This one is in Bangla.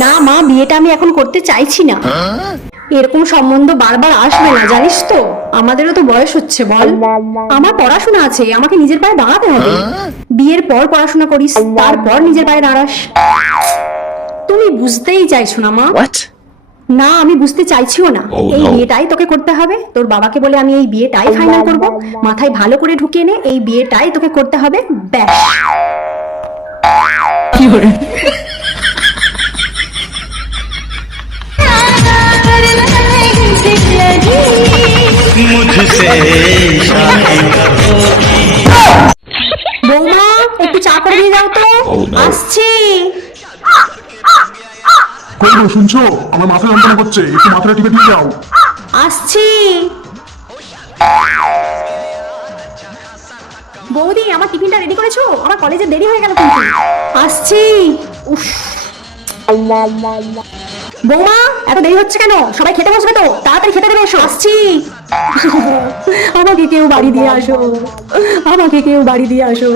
না মা, বিয়েটা আমি এখন করতে চাইছি না। এরকম সম্বন্ধ বারবার আসবে না, জানিস তো? আমাদেরও তো বয়স হচ্ছে, বল। আমার পড়াশোনা আছে, আমাকে নিজের পায়ে দাঁড়াতে হবে। বিয়ের পর পড়াশোনা করিস, তারপর নিজের পায়ে দাঁড়াস। তুমি বুঝতেই চাইছো না মা। না, আমি বুঝতে চাইছিও না। এই বিয়েটাই তোকে করতে হবে। তোর বাবাকে বলে আমি এই বিয়েটাই ফাইনাল করব। মাথায় ভালো করে ঢুকিয়ে নে, এই বিয়েটাই তোকে করতে হবে, ব্যাস। বৌমা, একটু চা করে দিয়ে যাও তো। আসছি। কই গো, শুনছো? আমার মাথা যন্ত্রণা করছে, একটু মাথাটা টিপে দিয়ে যাও। আসছি। বৌদি, আমার টিফিনটা রেডি করেছো? আমার কলেজে দেরি হয়ে গেল কিন্তু। আসছি। উফ। বৌমা, এত দেরি হচ্ছে কেন? সবাই খেতে বসবে তো, তাড়াতাড়ি খেতে দেবে, এসো। আসছি। আমাকে কেউ বাড়ি দিয়ে আসো, আমাকে কেউ বাড়ি দিয়ে আসো।